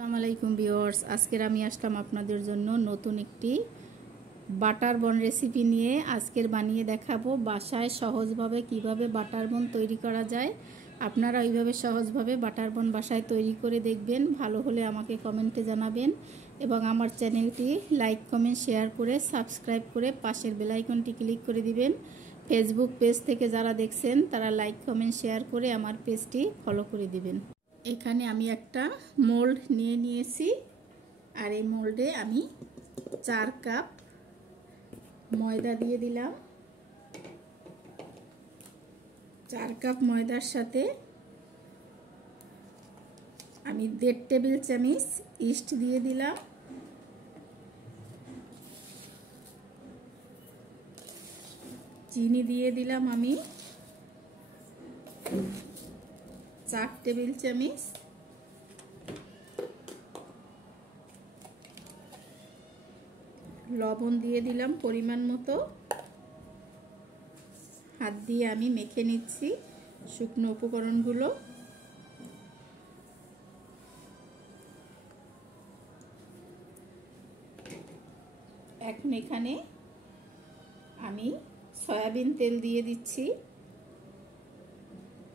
আসসালামু আলাইকুম ভিউয়ার্স, আজকের আমি আসলাম আপনাদের জন্য নতুন একটি বাটার বন রেসিপি নিয়ে। আজকের বানিয়ে দেখাবো বাসায় সহজভাবে কিভাবে বাটার বন তৈরি করা যায়। আপনারা ওইভাবে সহজভাবে বাটার বন বাসায় তৈরি করে দেখবেন। ভালো হলে আমাকে কমেন্টে জানাবেন এবং আমার চ্যানেলটি লাইক কমেন্ট শেয়ার করে সাবস্ক্রাইব করে পাশের বেল আইকনটি ক্লিক করে দিবেন। ফেসবুক পেজ থেকে যারা দেখছেন তারা লাইক কমেন্ট শেয়ার করে আমার পেজটি ফলো করে দিবেন। এখানে আমি একটা মোল্ড নিয়ে নিয়েছি আর এই মোল্ডে আমি 4 কাপ ময়দা দিয়ে দিলাম। 4 কাপ ময়দার সাথে আমি 1.5 টেবিল চামচ ইস্ট দিয়ে দিলাম। চিনি দিয়ে দিলাম আমি 4 টেবিল চামচ। লবণ দিয়ে দিলাম পরিমাণ মতো। হাত দিয়ে আমি মেখে নিচ্ছি শুকনো উপকরণগুলো। এখন এখানে আমি সয়াবিন তেল দিয়ে দিচ্ছি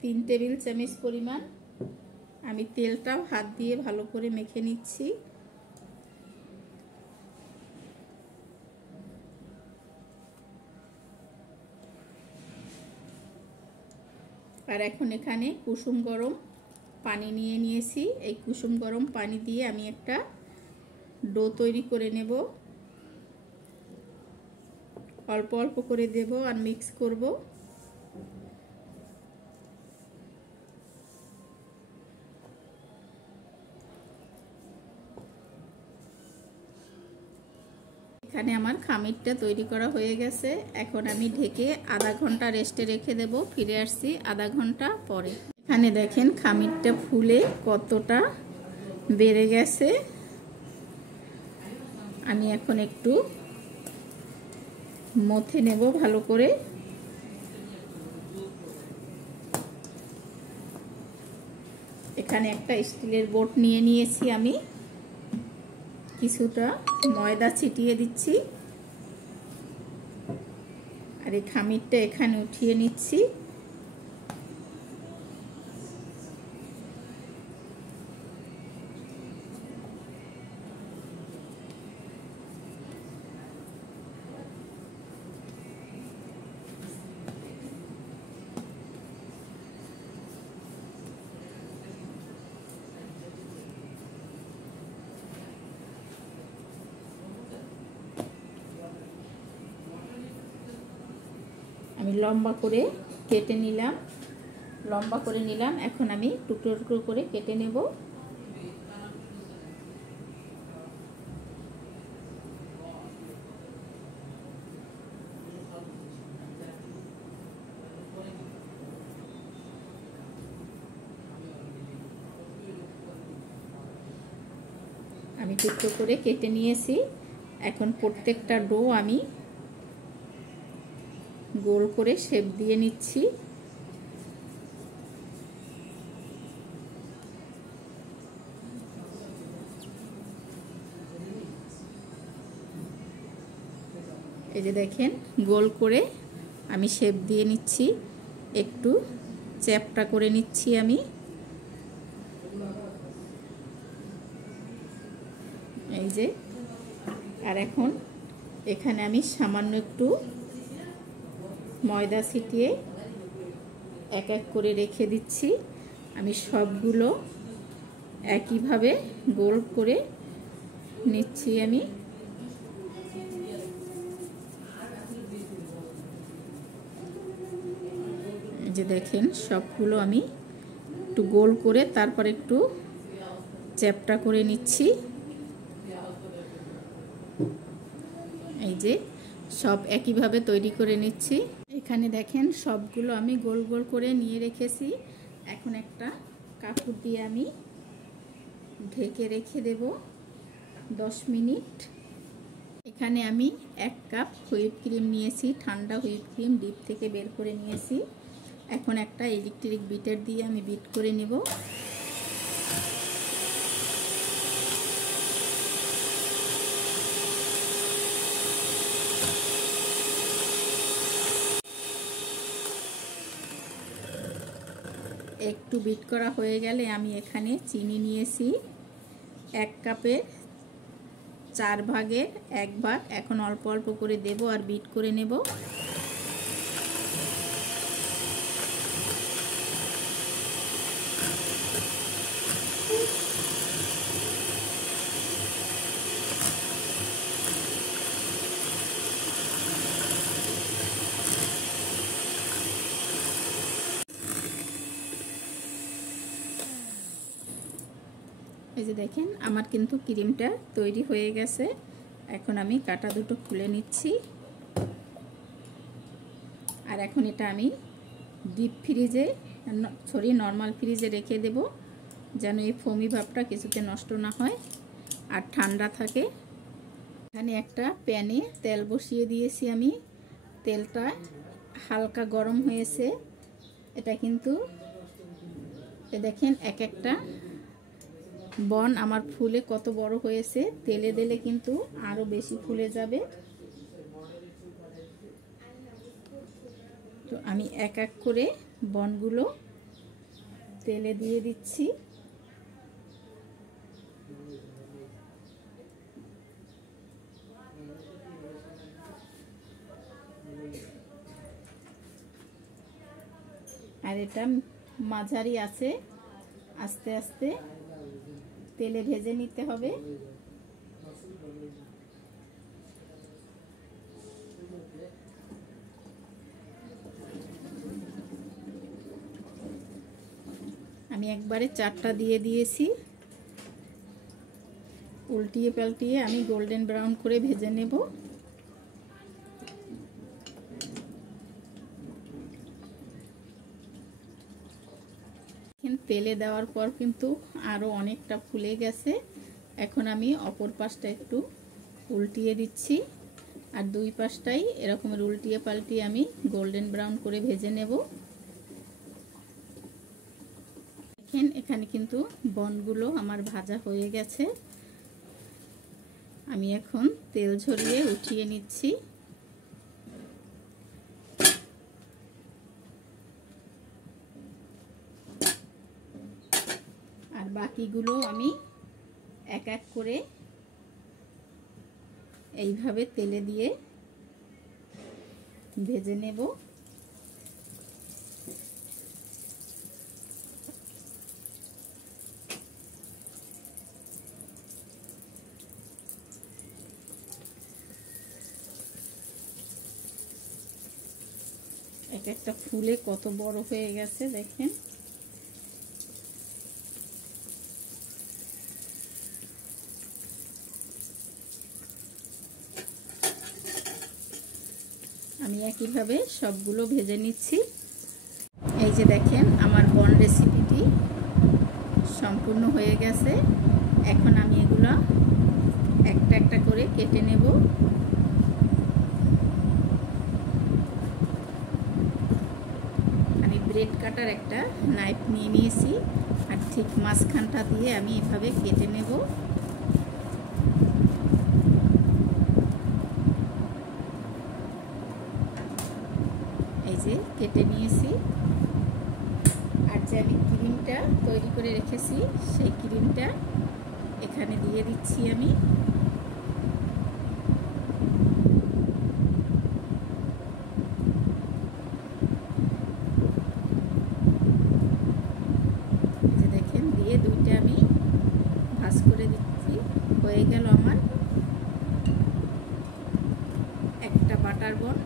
3 টেবিল চামচ পরিমাণ। আমি তেলটাও হাত দিয়ে ভালো করে মেখে নিচ্ছি। আর এখন এখানে কুসুম গরম পানি নিয়ে নিয়েছি। এই কুসুম গরম পানি দিয়ে আমি একটা ডো তৈরি করে নেব। অল্প অল্প করে দেব আর মিক্স করব। এখানে আমার খামিরটা তৈরি করা হয়ে গেছে। এখন আমি ঢেকে আধা ঘন্টা রেস্টে রেখে দেব। ফিরে আসছি আধা ঘন্টা পরে। এখানে দেখেন খামিরটা ফুলে কতটা বেড়ে গেছে। আমি এখন একটু মথে নেব ভালো করে। এখানে একটা স্টিলের বোট নিয়ে নিয়েছি। আমি কিছুটা ময়দা ছিটিয়ে দিচ্ছি আর এই খামিরটা এখানে উঠিয়ে নিচ্ছি। আমি লম্বা করে কেটে নিলাম। এখন আমি টুকরো টুকরো করে কেটে নেব। আমি টুকরো করে কেটে নিয়েছি। এখন প্রত্যেকটা ডো আমি গোল করে শেপ দিয়ে নিচ্ছি। এই যে দেখেন গোল করে আমি শেপ দিয়ে নিচ্ছি। একটু চ্যাপটা করে নিচ্ছি আমি। এই যে আর এখন এখানে আমি সামান্য একটু ময়দা ছিটিয়ে এক এক করে রেখে দিচ্ছি। আমি সবগুলো একইভাবে গোল করে নিচ্ছি। আমি এই যে দেখেন সবগুলো আমি একটু গোল করে তারপর একটু চ্যাপটা করে নিচ্ছি। এই যে সব একইভাবে তৈরি করে নিচ্ছি। এখানে দেখেন সবগুলো আমি গোল গোল করে নিয়ে রেখেছি। এখন একটা কাপড় দিয়ে আমি ঢেকে রেখে দেব 10 মিনিট। এখানে আমি 1 কাপ হুইপ ক্রিম নিয়েছি। ঠান্ডা হুইপ ক্রিম ডিপ থেকে বের করে নিয়েছি। এখন একটা ইলেকট্রিক বিটার দিয়ে আমি বিট করে নেব। একটু বিট করা হয়ে গেলে আমি এখানে চিনি নিয়েছি 1 কাপের 4 ভাগের 1 ভাগ। এখন অল্প অল্প করে দেব আর বিট করে নেব। এই যে দেখেন আমার কিন্তু ক্রিমটা তৈরি হয়ে গেছে। এখন আমি কাটা দুটো খুলে নিচ্ছি আর এখন এটা আমি ডিপ ফ্রিজে নর্মাল ফ্রিজে রেখে দেব, যেন এই ফোমি ভাবটা কিছুতে নষ্ট না হয় আর ঠান্ডা থাকে। এখানে একটা প্যানে তেল বসিয়ে দিয়েছি আমি। তেলটা হালকা গরম হয়েছে। এটা কিন্তু দেখেন এক একটা বন আমার ফুলে কত বড় হয়েছে। তেলে দিলে কিন্তু আরো বেশি ফুলে যাবে। তো আমি এক এক করে বনগুলো তেলে দিয়ে দিচ্ছি। আর এটা মাঝারি আছে, আস্তে আস্তে তেলে ভেজে নিতে হবে। আমি একবারে 4টা দিয়ে দিয়েছি। উল্টিয়ে পাল্টিয়ে আমি গোল্ডেন ব্রাউন করে ভেজে নেব। তেলে দেওয়ার পর কিন্তু আরো অনেকটা ফুলে গেছে। এখন আমি অপর পাশটা একটু উল্টিয়ে দিচ্ছি আর দুই পাশটাই এরকমের উল্টিয়ে পাল্টিয়ে আমি গোল্ডেন ব্রাউন করে ভেজে নেব। দেখেন এখানে কিন্তু বনগুলো আমার ভাজা হয়ে গেছে। আমি এখন তেল ঝরিয়ে উঠিয়ে নিচ্ছি। আর বাকিগুলো আমি এক এক করে এইভাবে তেলে দিয়ে ভেজে নেব। এক একটা ফুলে কত বড় হয়ে গেছে দেখেন। আমি একইভাবে সবগুলো ভেজে নিচ্ছি। এই যে দেখেন আমার বন রেসিপিটি সম্পূর্ণ হয়ে গেছে। এখন আমি এগুলো একটা একটা করে কেটে নেব। আমি ব্রেড কাটার একটা নাইফ নিয়ে নিয়েছি আর ঠিক মাঝখানটা দিয়ে আমি এভাবে কেটে নেব। কেটে নিয়েছি। আর যে আমি ক্রিমটা তৈরি করে রেখেছি সেই ক্রিমটা এখানে দিয়ে দিচ্ছি আমি। যে দেখেন দিয়ে দুইটা আমি ভাঁজ করে দিচ্ছি। হয়ে গেল আমার একটা বাটার বন।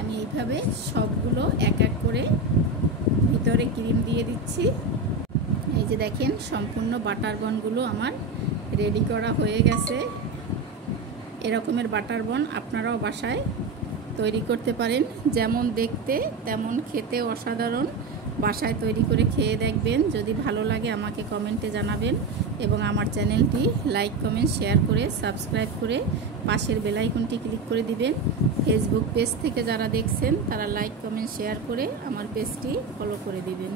আমি এইভাবে সবগুলো এক এক করে ভিতরে ক্রিম দিয়ে দিচ্ছি। এই যে দেখেন সম্পূর্ণ বাটার বনগুলো আমার রেডি করা হয়ে গেছে। এরকমের বাটার বন আপনারাও বাসায় তৈরি করতে পারেন। যেমন দেখতে তেমন খেতে অসাধারণ। বাসায় তৈরি করে খেয়ে দেখবেন। যদি ভালো লাগে আমাকে কমেন্টে জানাবেন এবং আমার চ্যানেলটি লাইক কমেন্ট শেয়ার করে সাবস্ক্রাইব করে পাশের বেল আইকনটি ক্লিক করে দিবেন। ফেসবুক পেজ থেকে যারা দেখছেন তারা লাইক কমেন্ট শেয়ার করে আমার পেজটি ফলো করে দিবেন।